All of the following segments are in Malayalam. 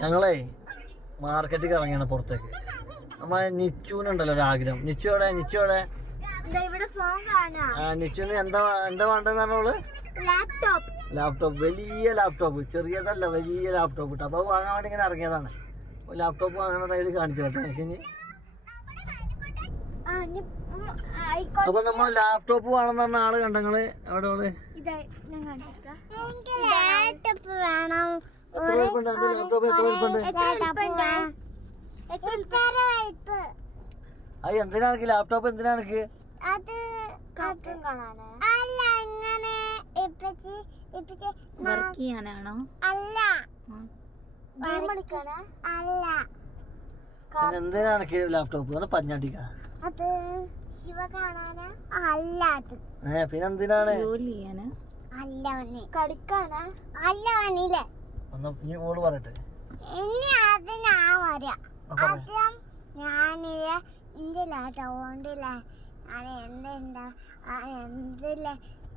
ഞങ്ങളെ മാർക്കറ്റിൽ ഇറങ്ങിയാണ് പുറത്തേക്ക്. നമ്മളെ നിച്ചുനുണ്ടല്ലോ ഒരാഗ്രഹം. നിച്ചുവിടെ നിച്ചുന് എന്താ വേണ്ടെന്ന് പറഞ്ഞോള്? ലാപ്ടോപ്പ്, വലിയ ലാപ്ടോപ്പ്, ചെറിയതല്ല, വലിയ ലാപ്ടോപ്പ് ഇട്ട്. അപ്പൊ വാങ്ങാൻ വേണ്ടി ഇങ്ങനെ ഇറങ്ങിയതാണ്. ലാപ്ടോപ്പ് വാങ്ങണ ടൈല് കാണിച്ചു കേട്ടോ എനിക്ക്. അപ്പൊ നമ്മൾ ലാപ്ടോപ്പ് വേണമെന്ന് പറഞ്ഞ ആള് കണ്ടങ്ങള് അവിടെ അത് എന്തിനാ ലാപ്ടോപ്പ്? എന്തിനാ എനിക്ക് എന്തിനാ എനിക്ക് ലാപ്ടോപ്പ്? പഞ്ഞാട്ടിക്ക പിന്നെന്തിനാണ്? ഓള് പറയട്ടെ.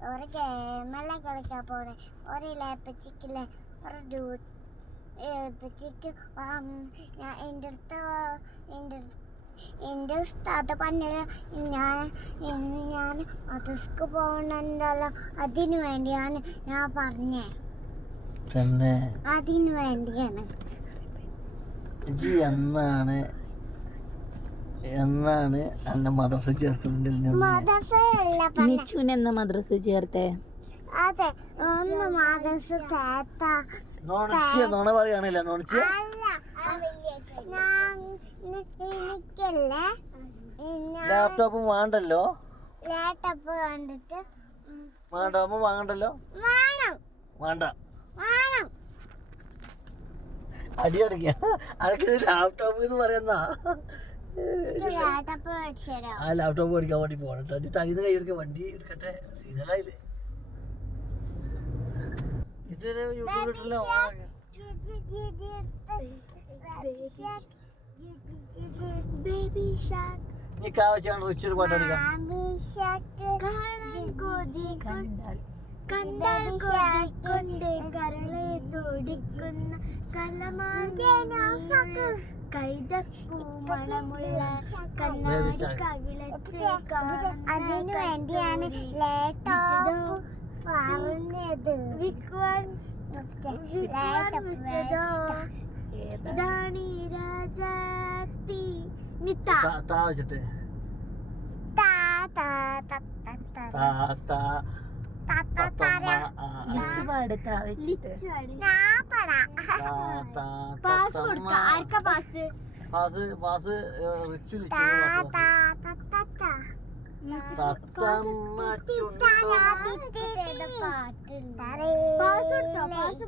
ഒരു ഗെയിമെല്ലാം കളിക്കാൻ പോണേ. ഒരു ലേപ്പച്ചിക്കില്ലേ ഒരു േപ്പച്ചിക്ക് എൻ്റെ ഉസ്താദ് പറഞ്ഞത് ഞാൻ മദ്രസക്ക് പോകണുണ്ടല്ലോ, അതിനു വേണ്ടിയാണ് ഞാൻ പറഞ്ഞേ. അതിനു വേണ്ടിയാണ്. എന്നാണ് എന്നെ മദ്രസ ചേർത്തതിന്റെ? മദ്രസ ചേർത്തേ? അതെ, ഒന്ന് മദ്രസ നോണ പറയാണില്ല. എനിക്കല്ലേ ലാപ്ടോപ്പ് വേണ്ടല്ലോ. ലാപ്ടോപ്പ് കണ്ടിട്ട് വേണ്ടാവുമ്പോ വാങ്ങണ്ടല്ലോ. വേണ്ട അടിയടക്ക അനക്കിത് ലാപ്ടോപ്പ് എന്ന് പറയുന്ന ആ ലാപ്ടോപ്പ് മേടിക്കാൻ വേണ്ടി പോകണട്ടോ. അത് തലീന്ന് കൈ എടുക്ക, വണ്ടി എടുക്കട്ടെ. സീനലായില്ലേ ഇത്? യൂട്യൂബിലോ ആവശ്യമാണ് റിച്ചൊരു പാട്ടടിക്കാം. അതിനു വേണ്ടിയാണ് ലേറ്റാവും പറഞ്ഞത്. ഇതാണ് രാജാത്തി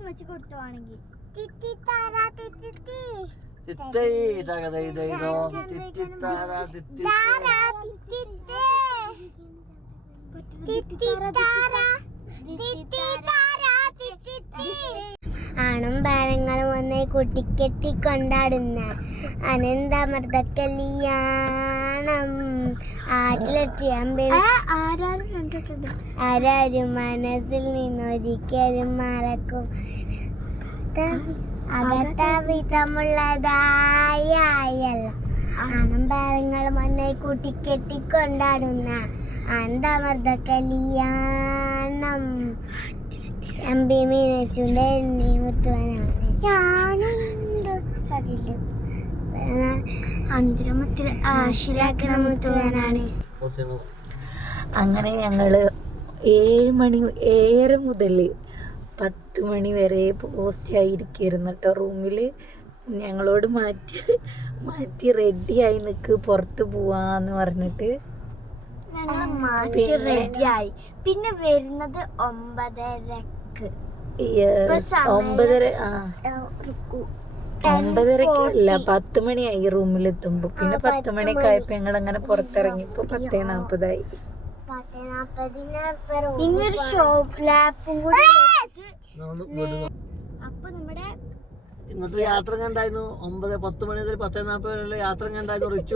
വെച്ചിട്ട് കൊടുത്തുവാണെങ്കിൽ ആണും ഭാരങ്ങളും ഒന്നായി കൂട്ടിക്കെട്ടി കൊണ്ടാടുന്ന അനന്താമൃത കല്യാണം. ആരാരും മനസ്സിൽ നിന്നൊരിക്കലും മറക്കും അകത്ത വിധമുള്ളതായല്ല. ആണും ഭാരങ്ങളും ഒന്നായി കൂട്ടിക്കെട്ടി കൊണ്ടാടുന്ന അനന്താമൃത കല്യാണം. എംപി മീനച്ചുണ്ട് മുത്തുവാനാണ്. ഞാനുണ്ട് അതില് അന്തരമത്തിൽ ആശിലാക്കണ മുത്തുവാനാണ്. അങ്ങനെ ഞങ്ങള് 7 മുതൽ 10 മണി വരെ പോസ്റ്റ് ആയിരിക്കുമായിരുന്നു കേട്ടോ റൂമില്. ഞങ്ങളോട് മാറ്റി റെഡിയായി നിൽക്ക്, പുറത്ത് പോവാന്ന് പറഞ്ഞിട്ട് റെഡിയായി. പിന്നെ വരുന്നത് 9:30. 9:30 10 മണിയായി റൂമിലെത്തുമ്പോ. പിന്നെ 10 മണിയൊക്കെ ആയപ്പോ ഞങ്ങൾ അങ്ങനെ പുറത്തിറങ്ങിയപ്പോ 10:40 ഇങ്ങനൊരു ഷോപ്പ് ലാപ്പും കൂടി. അപ്പൊ നമ്മുടെ ഇന്നത്തെ യാത്ര കണ്ടായിരുന്നു. 9-10 മണി മുതൽ 10:40 വരെയുള്ള യാത്ര കണ്ടായിരുന്നു. റിച്ചു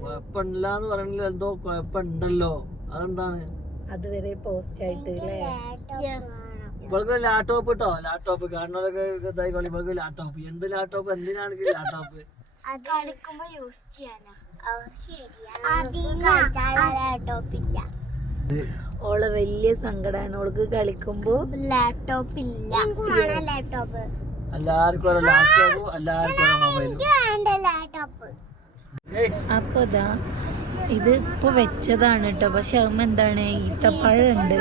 കുഴപ്പമില്ലാന്ന് പറയണില്ല, എന്തോ കുഴപ്പമുണ്ടല്ലോ. അതെന്താണ്? അതുവരെ പോസ്റ്റ് ആയിട്ട് അല്ലേ? ഇവൾക്ക് ലാപ്ടോപ്പ് കിട്ടോ? ലാപ്ടോപ്പ് കാണുന്നവരൊക്കെ ഇതായിക്കോളി. ഇവൾക്ക് ലാപ്ടോപ്പ്. എന്ത് ലാപ്ടോപ്പ്? എന്തിനാണ് ലാപ്ടോപ്പ്? കളിക്കുമ്പോ യൂസ് ചെയ്യാനാ. ലാപ്ടോപ്പ് ഇല്ല. ഓളെ വലിയ സങ്കടാണ്. ഓൾക്ക് കളിക്കുമ്പോ ലാപ്ടോപ്പ് ഇല്ല. ലാപ്ടോപ്പ് എല്ലാവർക്കും ഓരോ ലാപ്ടോപ്പും എല്ലാവർക്കും ഓരോ മൊബൈലും. ലാപ്ടോപ്പ് അപ്പൊ ഇതാ ഇത് ഇപ്പൊ വെച്ചതാണ് കേട്ടോ. പക്ഷെ അമ്മ എന്താണ് ഈത്തപ്പഴുണ്ട്.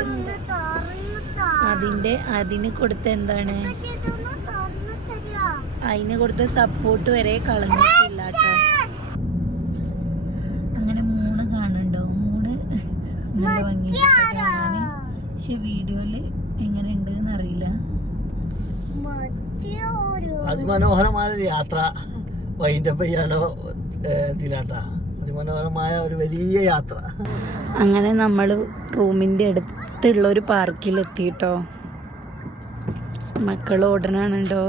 അതിന് കൊടുത്ത എന്താണ്, അതിന് കൊടുത്ത സപ്പോർട്ട് വരെ കളഞ്ഞിട്ടില്ല കേട്ടോ. അങ്ങനെ മൂണ് കാണുന്നുണ്ടോ? മൂണ് നല്ല ഭംഗിയുണ്ട് കാണാന്. പക്ഷെ വീഡിയോയില് എങ്ങനെ ഉണ്ട് എന്നറിയില്ല. അതിമനോഹരമായ ഒരു യാത്ര വൈൻഡപ്പ് ചെയ്യാനോ ഇതിലാട്ടാ. അതിമനോഹരമായ ഒരു വലിയ യാത്ര. അങ്ങനെ നമ്മൾ റൂമിൻ്റെ അടുത്തുള്ള ഒരു പാർക്കിലെത്തിട്ടോ. മക്കൾ ഓടണുണ്ടോ?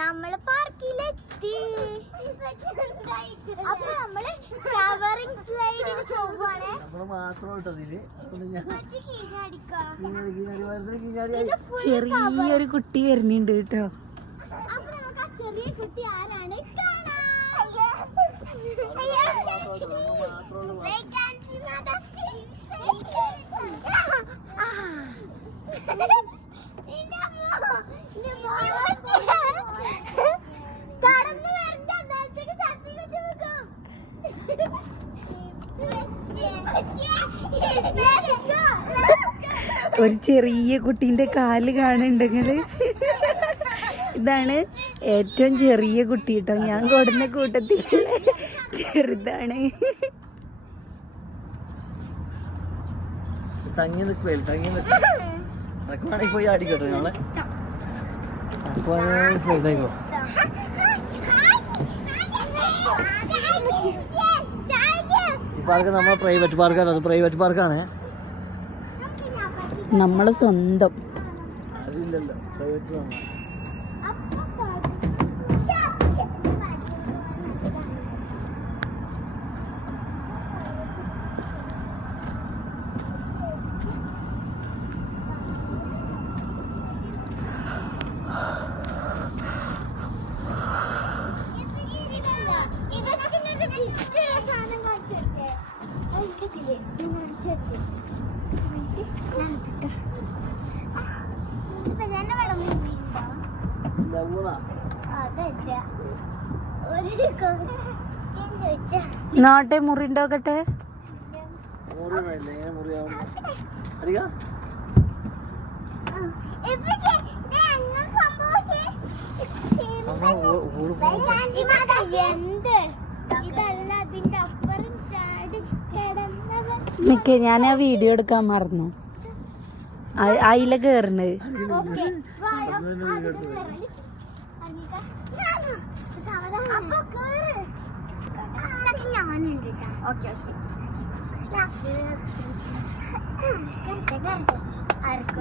നമ്മള് പാർക്കിലെത്തി. അപ്പൊ നമ്മള് ഷവറിംഗ് സ്ലൈഡിന് പോവാണ്. ചെറിയൊരു കുട്ടി വരുന്നുണ്ട് കേട്ടോ. അപ്പൊ നമുക്ക് ആ ചെറിയ കുട്ടി ആരാണ് ഒരു ചെറിയ കുട്ടീൻ്റെ കാല് കാണുന്നുണ്ടെങ്കില് ഇതാണ് ഏറ്റവും ചെറിയ കുട്ടി കേട്ടോ. ഞാൻ കൊടുന്ന കൂട്ടത്തിൽ ചെറുതാണ്. തങ്ങി നിൽക്കുവായി പോയി ആടിക്കോട്ടെ ഞങ്ങളെ. ഇതായിക്കോ ഈ പാർക്ക് നമ്മളെ പ്രൈവറ്റ് പാർക്കാണ്. അത് പ്രൈവറ്റ് പാർക്കാണ്. നമ്മളെ സ്വന്തം. അതില്ലല്ലോ പ്രൈവറ്റ്. നോട്ടെ മുറി ഉണ്ടോക്കട്ടെ. നിക്ക്, ഞാൻ ആ വീഡിയോ എടുക്കാൻ മറന്നു. അതിലെ കേറുന്നത്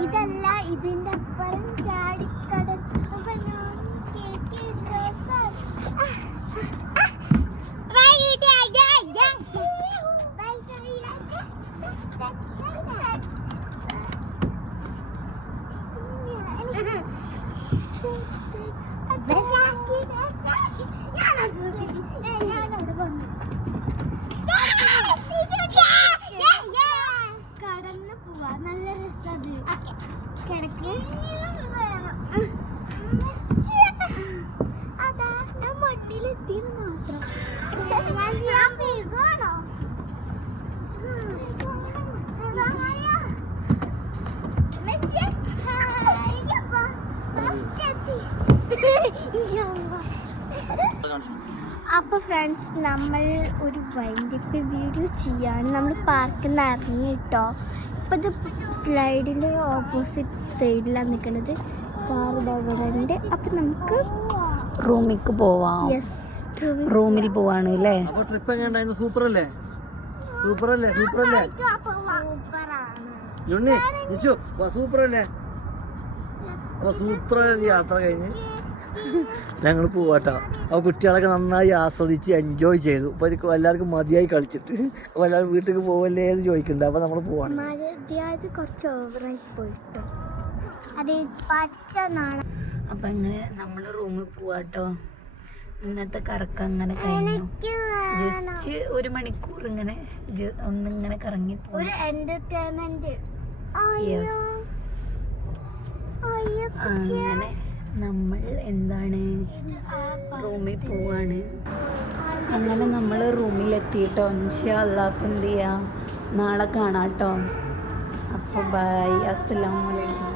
ഇതല്ല, ഇതിന്റെ അപ്പുറം ചാടിക്കടൽ. കടന്നു പോവാ. നല്ല രസം. കിടക്ക്. അതാ ഞാൻ മണ്ണിലെത്തിയത് മാത്രം. ഞാൻ വേഗമാണോ? അപ്പോൾ ഫ്രണ്ട്സ്, നമ്മൾ ഒരു വൈൻഡപ്പ് വീഡിയോ ചെയ്യാണ്. നമ്മൾ പാർക്കിൽ നിന്ന് ഇറങ്ങി കേട്ടോ. ഇപ്പോൾ ഇത് സ്ലൈഡിൻ്റെ ഓപ്പോസിറ്റ് സൈഡിലാണ് നിൽക്കുന്നത്. കാർ അവിടെ ഉണ്ട്. അപ്പം നമുക്ക് റൂമിലേക്ക് പോവാം. റൂമിൽ പോവാണ് അല്ലേ? അപ്പൊ ട്രിപ്പ് എങ്ങനെ ഉണ്ടായിരുന്നു? സൂപ്പർ അല്ലേ? സൂപ്പർ അല്ലേ? സൂപ്പർ അല്ലേ? ജുണ്ണി നിച്ചു സൂപ്പർ അല്ലേ? അപ്പൊ സൂപ്പർ യാത്ര കഴിഞ്ഞ് ഞങ്ങൾ പോവാട്ടോ. അപ്പോൾ കുട്ടികളൊക്കെ നന്നായി ആസ്വദിച്ച് എൻജോയ് ചെയ്തു. അപ്പോൾ എനിക്ക് എല്ലാവർക്കും മതിയായി കളിച്ചിട്ട് അപ്പോൾ എല്ലാവരും വീട്ടിലേക്ക് പോവല്ലേ എന്ന് ചോദിക്കുന്നുണ്ട്. അപ്പോൾ നമ്മൾ പോവാണ്. കുറച്ച് ഓവറായി പോയിട്ടോ. അത് പച്ച നാളെ. അപ്പം അങ്ങനെ നമ്മൾ റൂമിൽ പോവാട്ടോ. ഇന്നത്തെ കറക്കം അങ്ങനെ കഴിഞ്ഞു. ജസ്റ്റ് 1 മണിക്കൂർ ഇങ്ങനെ ഒന്നിങ്ങനെ കറങ്ങി പോകും. ഒരു എന്റർടൈൻമെന്റ്. അങ്ങനെ നമ്മൾ എന്താണ് റൂമിൽ പോവാണ്. അങ്ങനെ നമ്മൾ റൂമിലെത്തിയിട്ടോ. ഇൻഷാ അല്ലാഹ് അപ്പം എന്ത് ചെയ്യുക, നാളെ കാണാം കേട്ടോ. അപ്പോൾ ബൈ. അസ്സലാമു അലൈക്കും.